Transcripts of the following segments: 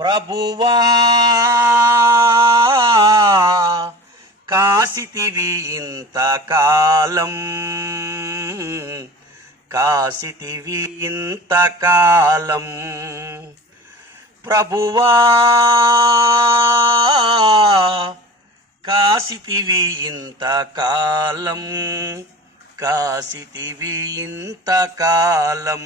ప్రభువా కాసితివి ఇంతకాలం కాసితివి ఇంతకాలం ప్రభువా కాసితివి ఇంతకాలం కాసితివి ఇంతకాలం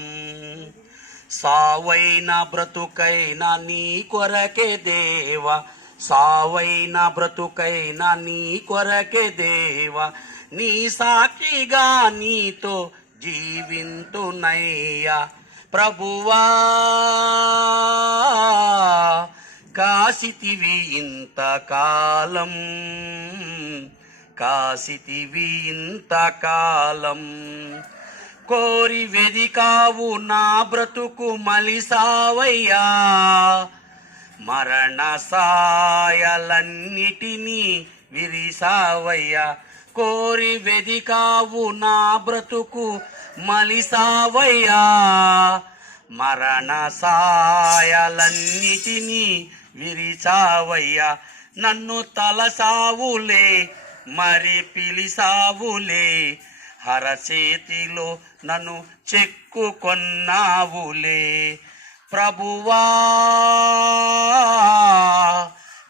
సావైన బ్రతుకైన నీ కొరకే దేవ సావైన బ్రతుకైన నీ కొరకే దేవ నీ సాక్షిగా నీతో జీవింతునయ్యా. ప్రభువా కాసితివి ఇంతకాలం కాసితివి ఇంతకాలం కోరి వెదికావు నా బ్రతుకు మలిసావయ్యా. మరణ సాయలన్నిటినీ విరిసావయ్యా. కోరి వెదికావు నా బ్రతుకు మలిసావయ్యా. మరణ సాయలన్నిటినీ విరిచావయ్యా నన్ను తలసావులే మరి పిలిసావులే. హరచేతిలో నన్ను చెక్కుకొన్నావులే. ప్రభువా!